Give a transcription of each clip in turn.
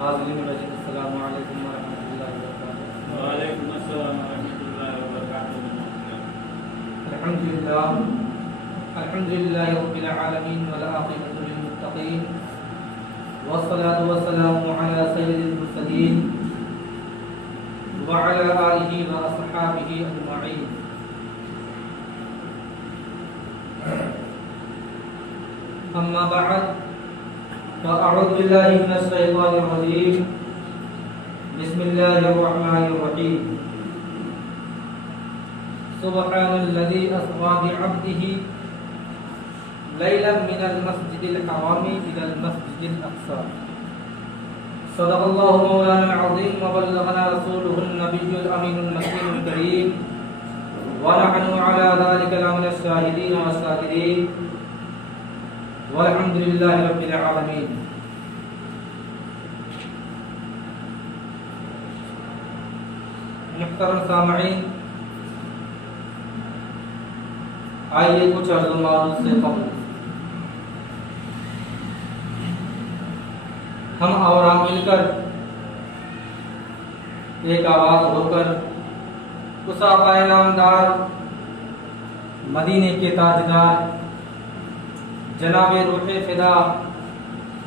حاضرین مجلس السلام علیکم ورحمۃ اللہ وبرکاتہ۔ وعلیکم السلام ورحمۃ اللہ وبرکاتہ۔ الحمد للہ رب العالمین والعاقبۃ للمتقین والصلاة والسلام علی سید المرسلین وعلی آلہ واصحابہ اجمعین۔ اما بعد فاعوذ باللہ من الشیطان الرجیم، بسم اللہ الرحمن الرحیم۔ سبحان الذي أسرى بعبده ليلا من المسجد الحرام إلى المسجد الأقصى، صدق الله مولانا العظيم وبلغنا رسوله النبي الأمين المكين الكريم، ونحن على ذلك لمن الشاهدين والشاكرين، والحمد لله رب العالمين۔ محترم سامعین، آئیے کچھ عرض و معروض سے قبل ہم اور آپ مل کر ایک آواز ہو کر اس آقا نامدار مدینے کے تاجدار جناب روح فدا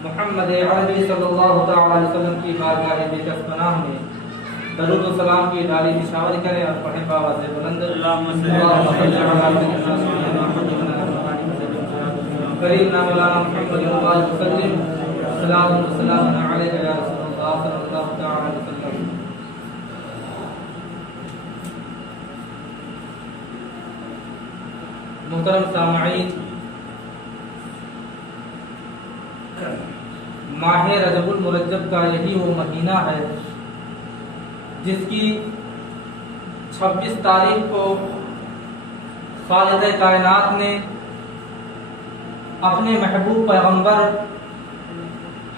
محمد عربی صلی اللہ تعالی علیہ وسلم کی بارگاہ بے پناہ میں درود و سلام کی ڈالی نشاور کریں اور پڑھیں بآواز بلند، اللہم صلی علی کریم مولانا محمد وسلم، صلاۃ و سلام علیک یا رسول اللہ صلی اللہ تعالی علیہ وسلم۔ محترم سامعین، ماہ رجب المرجب کا یہی وہ مہینہ ہے جس کی 26 تاریخ کو خالق کائنات نے اپنے محبوب پیغمبر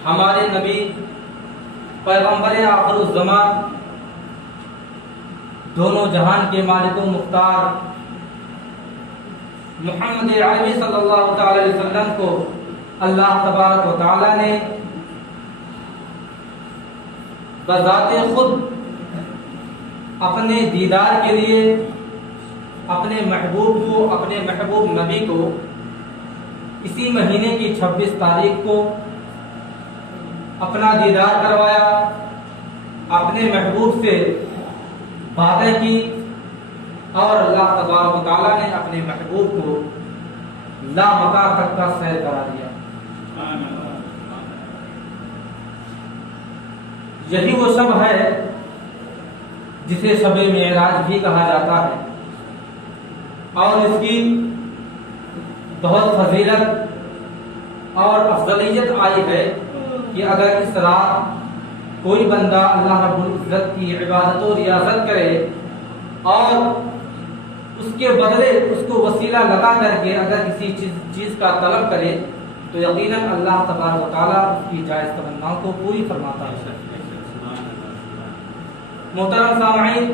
ہمارے نبی پیغمبر آخر الزمان دونوں جہان کے مالک و مختار محمد عربی صلی اللہ تعالی علیہ وسلم کو اللہ تبارک و تعالی نے بذات خود اپنے دیدار کے لیے اپنے محبوب کو، اپنے محبوب نبی کو اسی مہینے کی 26 تاریخ کو اپنا دیدار کروایا، اپنے محبوب سے باتیں کی، اور اللہ تبارک و تعالیٰ نے اپنے محبوب کو لامکان تک کا سیر کرا دیا۔ یہی وہ شب ہے جسے شب معراج بھی کہا جاتا ہے، اور اس کی بہت فضیلت اور افضلیت آئی ہے کہ اگر اس رات کوئی بندہ اللہ رب العزت کی عبادت و ریاضت کرے اور اس کے بدلے اس کو وسیلہ لگا کر کے اگر کسی چیز کا طلب کرے تو یقیناً اللہ تبارک و تعالیٰ اس کی جائز تمناؤں کو پوری فرماتا ہے۔ محترم سامعین،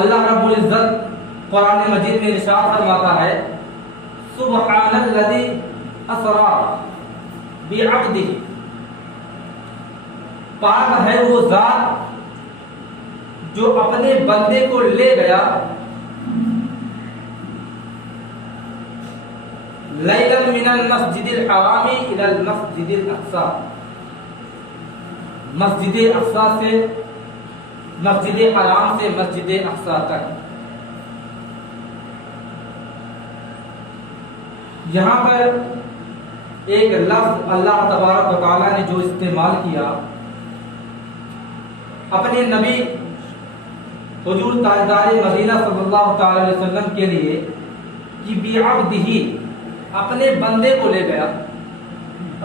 اللہ رب العزت قرآن مجید میں ارشاد فرماتا ہے، سبحان الذی اسری بعبدہ، پاک ہے وہ ذات جو اپنے بندے کو لے گیا لیلا من المسجد الحرام الى المسجد الاقصی، مسجد اقصی سے مسجد حرام سے مسجد اقصی تک۔ یہاں پر ایک لفظ اللہ تبارک و تعالی نے جو استعمال کیا اپنے نبی حضور تاجدار مدینہ صلی اللہ تعالی علیہ وسلم کے لیے کہ بعبدہ، اپنے بندے کو لے گیا،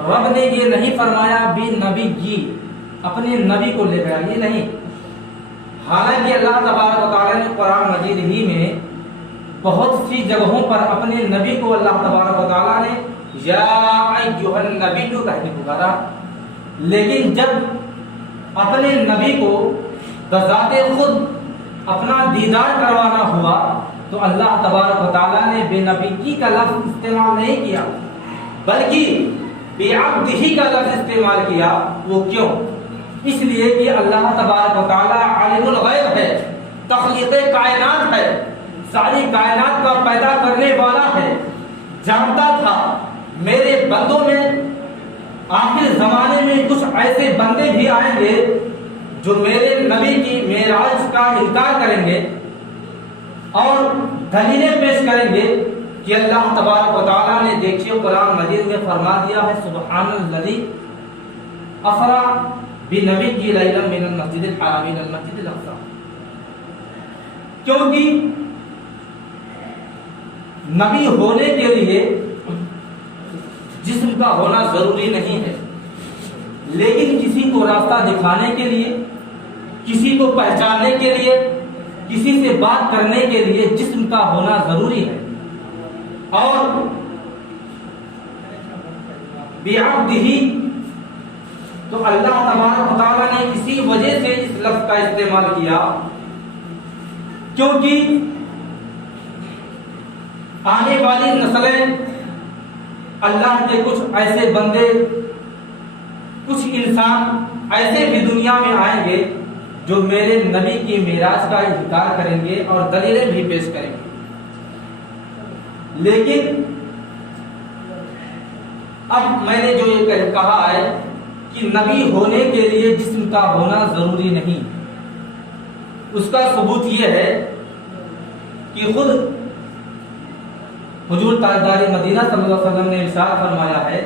رب نے یہ نہیں فرمایا بنبی، اپنے نبی کو لے گیا، یہ نہیں۔ حالانکہ اللہ تبارک و تعالی نے قرآن مجید ہی میں بہت سی جگہوں پر اپنے نبی کو اللہ تبارک و تعالی نے یا ایھا النبی کہہ کے پکارا، لیکن جب اپنے نبی کو بذات خود اپنا دیدار کروانا ہوا تو اللہ تبارک و تعالیٰ نے بے نبی کا لفظ استعمال نہیں کیا، بلکہ بعبدہ کا لفظ استعمال کیا، وہ کیوں؟ اس لیے کہ اللہ تبارک و تعالی عالم الغیب ہے، تخلیق کائنات ہے، ساری کائنات کا پیدا کرنے والا ہے، جانتا تھا میرے بندوں میں آخر زمانے میں کچھ ایسے بندے بھی آئیں گے جو میرے نبی کی معراج کا انکار کریں گے اور دلیلیں پیش کریں گے کہ اللہ تبارک و تعالیٰ نے دیکھیے قرآن مجید میں فرما دیا ہے سبحان الذی اسری بنبیہ لیلا من المسجد الحرام الى المسجد الاقصی، کیونکہ نبی ہونے کے لیے جسم کا ہونا ضروری نہیں ہے، لیکن کسی کو راستہ دکھانے کے لیے، کسی کو پہچاننے کے لیے، کسی سے بات کرنے کے لیے جسم کا ہونا ضروری ہے۔ اور بعبدہ تو اللہ تبارک و تعالیٰ نے اسی وجہ سے اس لفظ کا استعمال کیا کیونکہ آنے والی نسلیں اللہ کے کچھ ایسے بندے، کچھ انسان ایسے بھی دنیا میں آئیں گے جو میرے نبی کی معراج کا انکار کریں گے اور دلیلیں بھی پیش کریں گے، لیکن اب میں نے جو یہ کہا ہے کہ نبی ہونے کے لیے جسم کا ہونا ضروری نہیں، اس کا ثبوت یہ ہے کہ خود حضور تاجدار مدینہ صلی اللہ علیہ وسلم نے ارشاد فرمایا ہے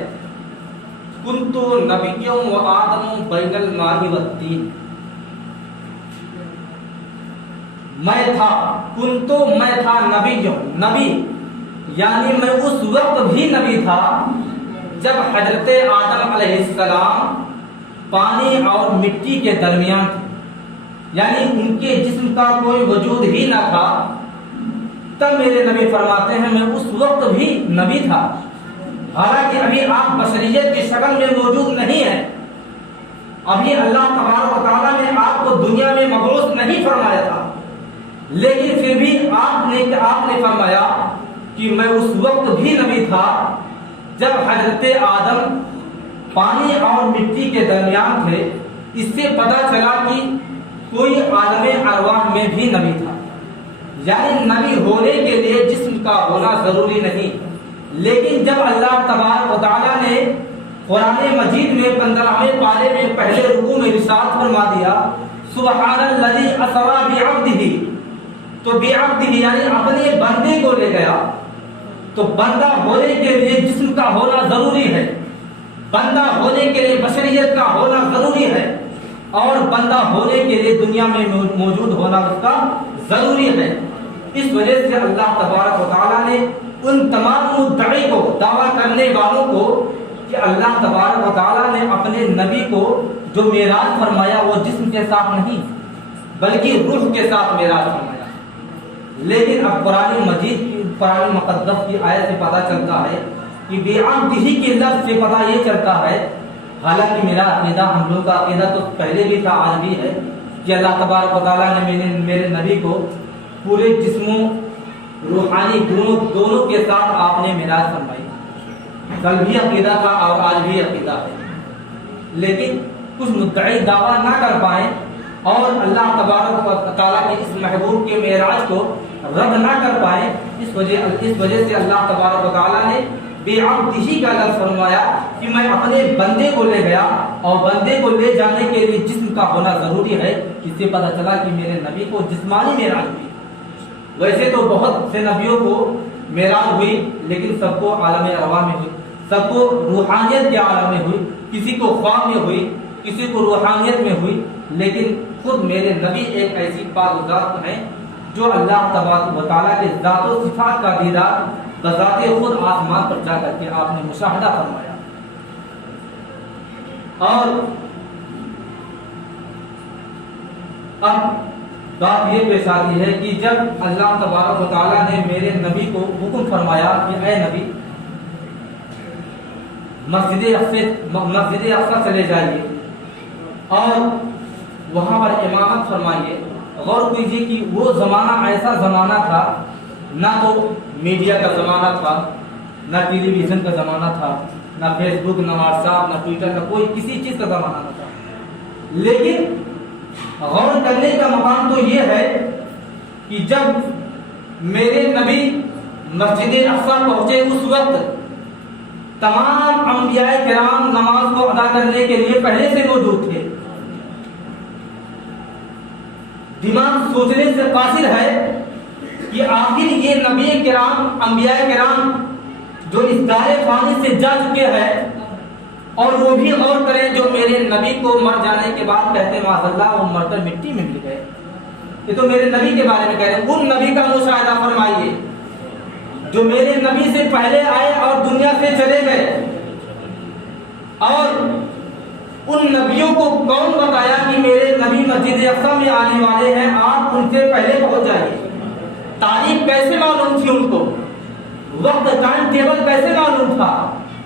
کنت نبی و آدم بین الماء والطین، میں تھا نبی یعنی میں اس وقت بھی نبی تھا جب حضرت آدم علیہ السلام پانی اور مٹی کے درمیان تھے، یعنی ان کے جسم کا کوئی وجود ہی نہ تھا، تب میرے نبی فرماتے ہیں میں اس وقت بھی نبی تھا، حالانکہ ابھی آپ بشریت کی شکل میں موجود نہیں ہیں، ابھی اللہ تبارک و تعالیٰ نے آپ کو دنیا میں مبعوث نہیں فرمایا تھا، لیکن پھر بھی آپ نے فرمایا کہ میں اس وقت بھی نبی تھا جب حضرت آدم پانی اور مٹی کے درمیان تھے۔ اس سے پتہ چلا کہ کوئی عالم ارواح میں بھی نبی تھا، یعنی نبی ہونے کے لیے جسم کا ہونا ضروری نہیں، لیکن جب اللہ تبارک و تعالیٰ نے قرآن مجید میں 15ویں پارے میں پہلے رکوع میں ارشاد فرما دیا سبحان الذی اسری بعبدہ، تو بعبدہ یعنی اپنے بندے کو لے گیا، تو بندہ ہونے کے لیے جسم کا ہونا ضروری ہے، بندہ ہونے کے لیے بشریت کا ہونا ضروری ہے، اور بندہ ہونے کے لیے دنیا میں موجود ہونا اس کا ضروری ہے۔ اس وجہ سے اللہ تبارک و تعالیٰ نے ان تمام مدعی کو، دعویٰ کرنے والوں کو کہ اللہ تبارک و تعالیٰ نے اپنے نبی کو جو معراج فرمایا وہ جسم کے ساتھ نہیں بلکہ روح کے ساتھ معراج فرمایا، لیکن اب قرآن مقدس کی آیت سے پتہ چلتا ہے کہ بعبدہ کے لفظ سے پتہ یہ چلتا ہے، حالانکہ میرا عقیدہ، ہم لوگ کا عقیدہ تو پہلے بھی تھا آج بھی ہے کہ اللہ تبارک و تعالیٰ نے میرے نبی کو پورے جسموں روحانی دونوں کے ساتھ آپ نے معراج فرمائی، کل بھی عقیدہ تھا اور آج بھی عقیدہ ہے، لیکن کچھ مدعی دعویٰ نہ کر پائیں اور اللہ تبارک و تعالیٰ کے اس محبوب کے معراج کو رد نہ کر پائیں، اس وجہ سے اللہ تبارک و تعالیٰ نے بعبدہ کا لفظ فرمایا کہ میں اپنے بندے کو لے گیا، اور بندے کو لے جانے کے لیے جسم کا ہونا ضروری ہے، اس سے پتہ چلا کہ میرے نبی کو جسمانی معراج ہوئی۔ ویسے تو بہت سے نبیوں کو معراج ہوئی، لیکن سب کو عالم ارواح میں ہوئی، سب کو روحانیت کے عالم میں ہوئی، کسی کو خواب میں ہوئی، کسی کو روحانیت میں ہوئی، لیکن خود میرے نبی ایک ایسی پاک ذات ہیں جو اللہ تبارک و تعالیٰ کے ذات و صفات کا دیدار بذات خود آسمان پر جا کر کے آپ نے مشاہدہ فرمایا۔ اور اب بات یہ پیش آتی ہے کہ جب اللہ تبارک و تعالیٰ نے میرے نبی کو حکم فرمایا کہ اے نبی مسجد اقصی چلے جائیے اور وہاں پر امامت فرمائیے، غور کیجیے کہ وہ زمانہ ایسا زمانہ تھا، نہ تو میڈیا کا زمانہ تھا، نہ ٹیلی ویژن کا زمانہ تھا، نہ فیس بک، نہ واٹس ایپ، نہ ٹویٹر، نہ کوئی کسی چیز کا زمانہ نہ تھا. لیکن غور کرنے کا مقام تو یہ ہے کہ جب میرے نبی مسجد اقصی پہنچے اس وقت تمام انبیاء کرام نماز کو ادا کرنے کے لیے پہلے سے موجود تھے. دماغ سوچنے سے قاصر ہے کہ آخر یہ نبی کرام، انبیاء کرام جو اس دار فانی سے جا چکے ہیں، اور وہ بھی غور کریں جو میرے نبی کو مر جانے کے بعد کہتے معاذ اللہ وہ مر کر مٹی میں مل گئے. یہ تو میرے نبی کے بارے میں کہہ رہے ہیں. ان نبی کا مشاہدہ فرمائیے جو میرے نبی سے پہلے آئے اور دنیا سے چلے گئے، اور ان نبیوں کو کون بتایا کہ میرے نبی مسجد اقصی میں آنے والے ہیں، آپ ان سے پہلے پہنچ جائیے. تاریخ کیسے معلوم تھی ان کو؟ وقت ٹائم ٹیبل کیسے معلوم تھا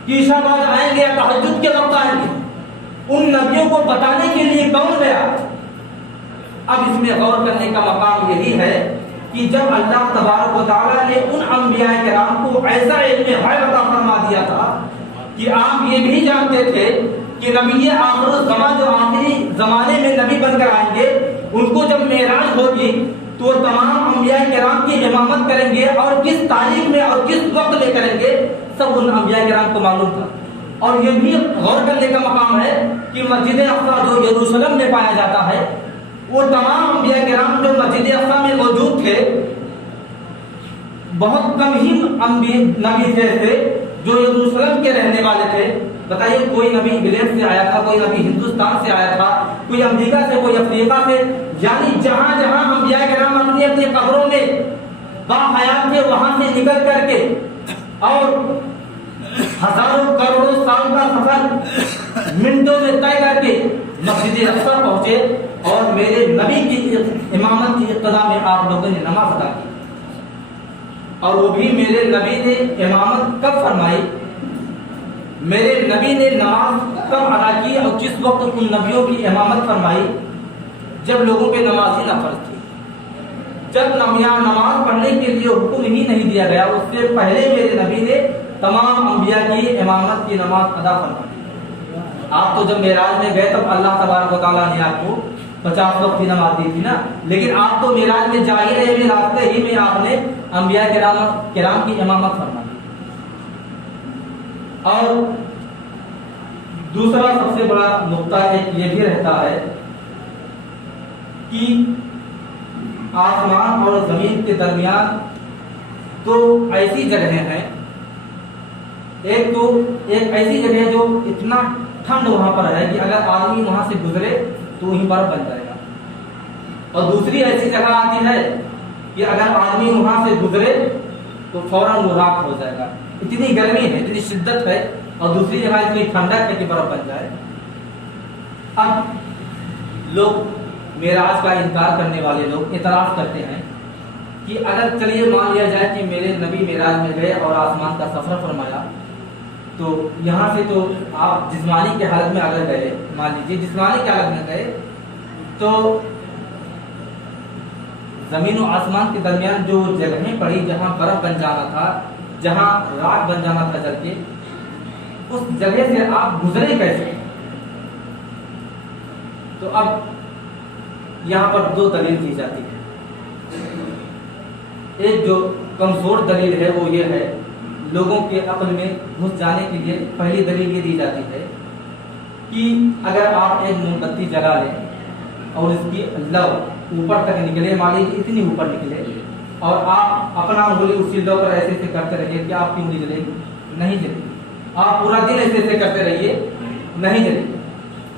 کہ عشاء بعد آئیں گے یا تہجد کے وقت آئیں گے؟ ان نبیوں کو بتانے کے لیے کون گیا؟ اب اس میں غور کرنے کا مقام یہی ہے کہ جب اللہ تبارک و تعالیٰ نے ان انبیاء کرام کو ایسا علم غیب عطا فرما دیا تھا کہ آپ یہ بھی جانتے تھے کہ نبی آخر الزمان جو آخری زمانے میں نبی بن کر آئیں گے، ان کو جب معراج ہوگی تو وہ تمام انبیاء کرام کی امامت کریں گے، اور کس تاریخ میں اور کس وقت میں کریں گے سب ان انبیاء کرام کو معلوم تھا. اور یہ بھی غور کرنے کا مقام ہے کہ مسجد اقصی جو یروشلم میں پایا جاتا ہے، وہ تمام انبیاء کرام جو مسجد اقصی میں موجود تھے، بہت کم ہی نبی تھے جو یروشلم کے رہنے والے تھے. بتائیے کوئی نبی انگلینڈ سے آیا تھا، کوئی نبی ہندوستان سے آیا تھا، کوئی امریکہ سے، کوئی افریقہ سے. یعنی جہاں جہاں انبیاء کرام اپنی اپنی قبروں میں باحیات تھے وہاں سے نکل کر کے اور ہزاروں کروڑوں سال کا سفر منٹوں میں طے کر کے مسجد اقصی پہنچے، اور میرے نبی کی امامت کی اقتدا میں آپ لوگوں نے نماز ادا کی. اور وہ بھی میرے نبی نے امامت کب فرمائی؟ میرے نبی نے نماز کب ادا کی اور جس وقت ان نبیوں کی امامت فرمائی؟ جب لوگوں پہ نماز ہی نہ فرض تھی، جب نماز پڑھنے کے لیے حکم ہی نہیں دیا گیا، اس سے پہلے میرے نبی نے تمام انبیاء کی امامت کی نماز ادا فرمائی. آپ تو جب معراج میں گئے تب اللہ تبارک و تعالیٰ نے آپ کو 50 وقت کی نماز دی تھی نا، لیکن آپ تو معراج میں جا ہی رہے، راستے ہی میں آپ نے انبیاء کرام کی امامت فرمائی. اور دوسرا سب سے بڑا نقطہ ایک یہ بھی رہتا ہے کہ آسمان اور زمین کے درمیان تو ایسی جگہیں ہیں، ایک ایسی جگہ جو اتنا ٹھنڈ وہاں پر ہے کہ اگر آدمی وہاں سے گزرے تو وہیں برف بن جائے گا، اور دوسری ایسی جگہ آتی ہے کہ اگر آدمی وہاں سے گزرے تو فوراً وہ راکھ ہو جائے گا. اتنی گرمی ہے، اتنی شدت ہے، اور دوسری جگہ اتنی ٹھنڈک ہے کہ برف بن جائے. اب لوگ معراج کا انکار کرنے والے لوگ اعتراض کرتے ہیں کہ اگر چلیے مان لیا جائے کہ میرے نبی معراج میں گئے اور آسمان کا سفر فرمایا، تو یہاں سے تو آپ جسمانی کی حالت میں اگر گئے، مان لیجیے جسمانی کی حالت میں گئے، تو زمین و آسمان کے درمیان جو جگہیں پڑی جہاں برف بن جانا تھا، جہاں راکھ بن جانا تھا جل کے، اس جگہ سے آپ گزرے کیسے؟ تو اب یہاں پر دو دلیل دی جاتی ہے. ایک جو کمزور دلیل ہے وہ یہ ہے، لوگوں کے عقل میں گھس جانے کے لیے پہلی دلیل یہ دی جاتی ہے کہ اگر آپ ایک موم بتی جلا لیں اور اس کی لو اوپر تک نکلے، مان لیجیے اتنی اوپر نکلے، اور آپ اپنا انگلی اسی لو پر ایسے کرتے رہیے کہ آپ کی انگلی جلے گی؟ نہیں جلے گی. آپ پورا دن ایسے کرتے رہیے، نہیں جلے گی.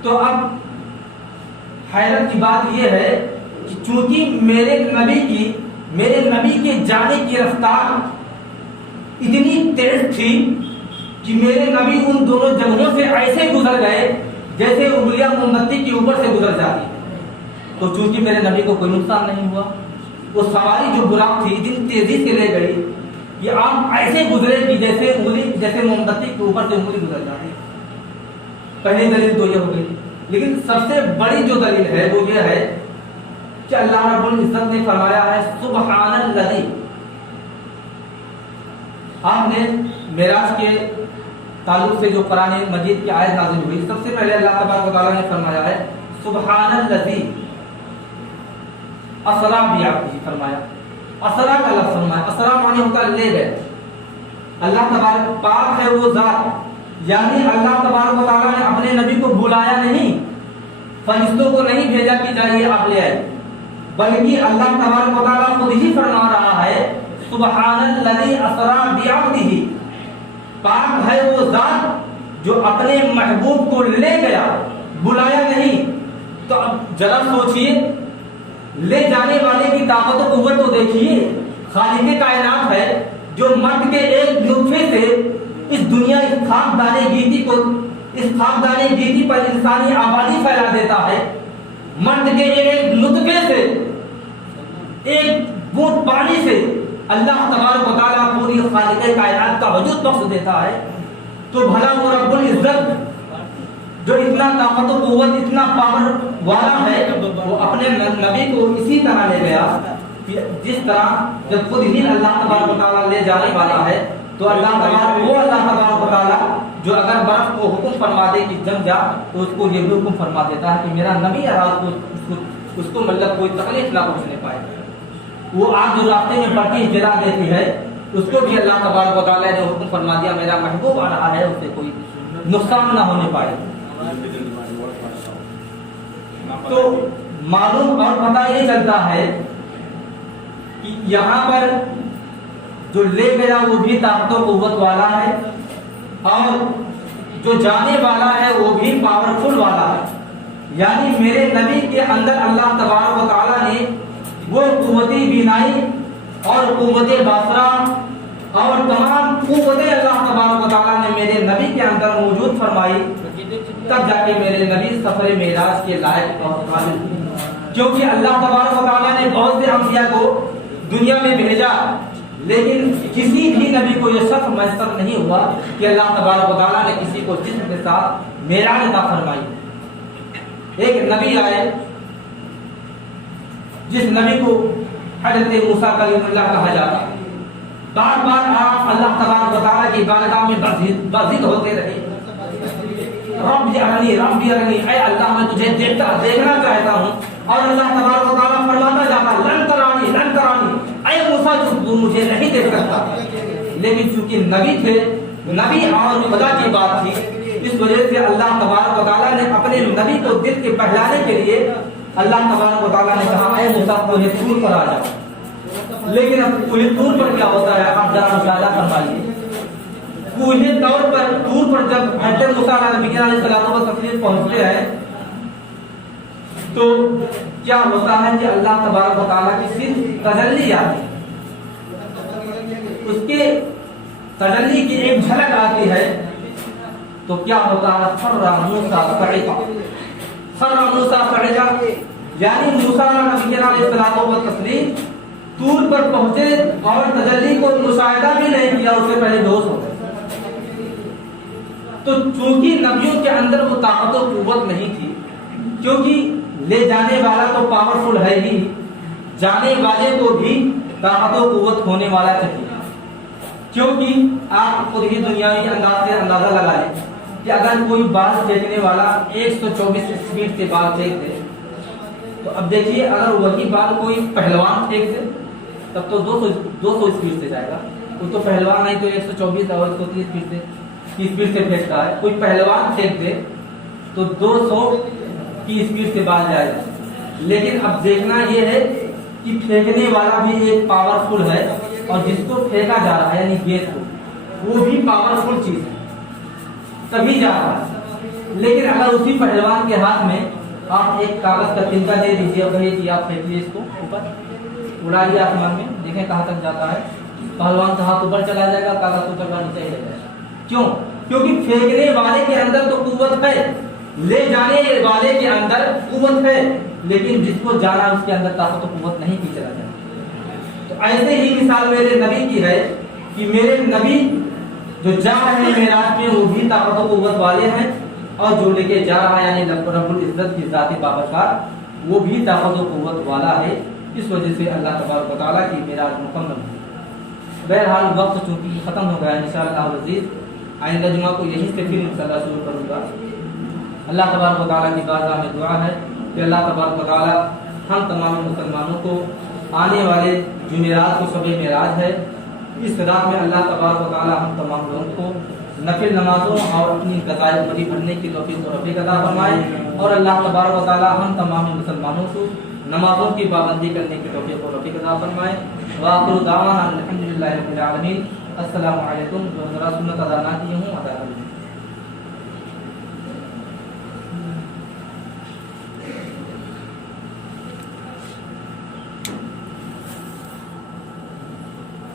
تو اب حیرت کی بات یہ ہے کہ چونکہ میرے نبی کے جانے کی رفتار اتنی تیز تھی کہ میرے نبی ان دونوں جگہوں سے ایسے گزر گئے جیسے انگلیاں موم بتی کے اوپر سے گزر جاتی. تو چونکہ میرے نبی کو کوئی نقصان نہیں ہوا، وہ سواری جو براق تھی اتنی تیزی سے لے گئی کہ آپ ایسے گزرے کہ جیسے موم بتی کے اوپر سے انگلی گزر جاتی. پہلی دلیل تو یہ ہو گئی. لیکن سب سے بڑی جو دلیل ہے وہ یہ ہے کہ اللہ رب العزت نے فرمایا ہے سبحان الذی. آپ نے معراج کے تعلق سے جو قرآن مجید کی آیت نازل ہوئی، سب سے پہلے اللہ تبارک و تعالیٰ نے فرمایا ہے سبحان الذی اسرا بعبدہ، فرمایا اسرا کا لفظ فرمایا، اسرا معنی ہوتا ہے لے گئے۔ اللہ تبارک پاک ہے وہ ذات، یعنی اللہ تبارک و تعالیٰ نے اپنے نبی کو بلایا نہیں، فرشتوں کو نہیں بھیجا کہ جائیے آپ لے آئے، بلکہ اللہ تبارک و تعالیٰ خود ہی فرما رہا ہے سبحان الذی اسرا بعبدہ، پاک ہے وہ ذات جو اپنے محبوب کو لے گیا، بلایا نہیں۔ تو اب ذرا سوچئے، لے جانے والے کی طاقت و قوت تو دیکھیے، خالق کائنات ہے جو مرد کے ایک نطفے سے اس دنیا اس خاکدان گیتی پر انسانی آبادی پھیلا دیتا ہے، مرد کے ایک نطفے سے، ایک بوند پانی سے اللہ تبارک و تعالیٰ پوری خالق کائنات کا وجود بخش دیتا ہے۔ تو بھلا وہ رب العزت جو اتنا طاقت و قوت، اتنا پاور والا ہے، وہ اپنے نبی کو اسی طرح لے گیا جس طرح جب خود ہی اللہ تبارک و تعالیٰ لے جانے والا ہے، تو اللہ تبارک و تعالیٰ جو اگر برف کو حکم فرما دے کہ جم جا، تو اس کو یہ بھی حکم فرما دیتا ہے کہ میرا نبی ہے، اس کو مطلب کوئی تکلیف نہ پہنچنے پائے۔ وہ آگ جو راستے میں پڑتی جلا دیتی ہے، اس کو بھی اللہ تبارک و تعالیٰ نے حکم فرما دیا میرا محبوب آ رہا ہے، اس سے کوئی نقصان نہ ہونے پائے۔ تو معلوم اور پتہ یہ چلتا ہے کہ یہاں پر جو لے گیا وہ بھی طاقت و قوت والا ہے، اور جو جانے والا ہے وہ بھی پاورفل والا ہے، یعنی میرے نبی کے اندر اللہ تبارک و تعالیٰ نے وہ قوتی بینائی اور قوت باصرہ اور تمام قوتیں اللہ تبارک و تعالیٰ نے میرے نبی کے اندر موجود فرمائی، تب جا کے میرے نبی سفر معراج کے لائق اور قابل ہوئے۔ کیونکہ اللہ تبارک و تعالیٰ نے بہت سے انبیاء کو دنیا میں بھیجا، لیکن کسی بھی نبی کو یہ شرف میسر نہیں ہوا کہ اللہ تبارک و تعالیٰ نے کسی کو جسم کے ساتھ معراج عطا فرمائی۔ ایک نبی آئے جس نبی کو حضرت موسیٰ کلیم اللہ کہا جاتا، بار بار آپ اللہ تبارک و تعالیٰ کی بارگاہ میں بازد ہوتے رہے، رب ارنی رب ارنی، اے اللہ میں تجھے دیکھنا چاہتا ہوں، اور اللہ تبارک و تعالیٰ فرماتا جاتا لن ترانی لن ترانی، اے موسیٰ تو مجھے نہیں دیکھ سکتا، لیکن چونکہ نبی تھے، نبی اور خدا کی بات تھی، اس وجہ سے اللہ تبارک و تعالیٰ نے اپنے نبی کو دل کے بہلانے کے لیے اللہ تبارک و تعالیٰ نے کہا اے موسیٰ کوہ طور پر آ جاؤ۔ لیکن اب کوہ طور پر کیا ہوتا ہے آپ ذرا مشاہدہ فرمائیے۔ کوہ طور پر جب حضرت موسیٰ علیہ السلام پہنچتے ہیں تو کیا ہوتا ہے کہ اللہ تبارک و تعالیٰ کی صرف تجلی آتی ہے، اس کے تجلی کی ایک جھلک آتی ہے، تو کیا ہوتا ہے خر موسیٰ صعقا، خر موسیٰ صعقا، یعنی موسیٰ علیہ السلام طور پر پہنچے اور تجلی کو مشاہدہ بھی نہیں کیا، اس سے پہلے دوست ہو گئے۔ تو چونکہ نبیوں کے اندر وہ طاقت و قوت نہیں تھی، کیونکہ لے جانے والا تو پاورفل ہے ہی، جانے والے کو بھی طاقت و قوت ہونے والا چاہیے۔ کیونکہ آپ خود ہی دنیاوی انداز سے اندازہ لگا لیں کہ اگر کوئی بال پھینکنے والا 124 اسپیڈ سے بال پھینک دے، تو اب دیکھیے اگر وہی بال کوئی پہلوان پھینک دے تب تو 200 اسپیڈ سے جائے گا، کوئی تو پہلوان نہیں تو 124 اور 130 اسپیڈ سے پھینکتا ہے، کوئی پہلوان پھینک دے تو 200 کی اسپیڈ سے بال جائے گا۔ لیکن اب دیکھنا یہ ہے کہ پھینکنے والا بھی ایک پاورفل ہے، اور جس کو پھینکا جا رہا ہے یعنی گیند کو، وہ بھی پاورفل چیز ہے، تبھی جا رہا ہے۔ لیکن اگر اسی پہلوان کے ہاتھ میں آپ ایک کاغذ کا تنکا دے دیجیے اور کہیے کہ آپ پھینکیے اس کو اوپر، اڑائیے آسمان میں، دیکھیں کہاں تک جاتا ہے، پہلوان کا ہاتھ اوپر چلا جائے گا، کاغذ اوپر کا نیچے رہ جائے گا۔ کیوں؟ کیونکہ پھینکنے والے کے اندر تو قوت ہے، لے جانے والے کے اندر قوت ہے، لیکن جس کو جانا اس کے اندر طاقت و قوت نہیں کی چلا جائے۔ تو ایسے ہی مثال میرے نبی کی ہے کہ میرے نبی جو جا رہے ہیں معراج میں وہ بھی طاقت و قوت والے ہیں، اور جو لے کے جا رہا ہے یعنی رب العزت کی ذات بابرکات وہ بھی طاقت و قوت والا ہے۔ اس وجہ سے اللہ تبارک و تعالیٰ کی معراج مکمل ہوئی۔ بہرحال وقت چونکہ ختم ہو گیا، انشاءاللہ العزیز آئندہ جمعہ کو یہیں سے پھر انشاءاللہ شروع کروں گا۔ اللہ تبارک و تعالیٰ کی بارگاہ میں دعا ہے کہ اللہ تبارک و تعالیٰ ہم تمام مسلمانوں کو آنے والے جمعرات کو شب معراج ہے، اس رات میں اللہ تبارک و تعالیٰ ہم تمام لوگوں کو نفل نمازوں اور اپنی قضائے عمری پڑھنے کی توفیق و رفیق عطا فرمائے، اور اللہ تبارک و تعالیٰ ہم تمام مسلمانوں کو نمازوں کی پابندی کرنے کی توفیق و رفیق عطا فرمائے۔ وآخر دعوانا الحمدللہ رب العالمین۔ السلام علیکم۔ جو حضرات سنت ادا نہ کیے ہوں ادا کر لیں۔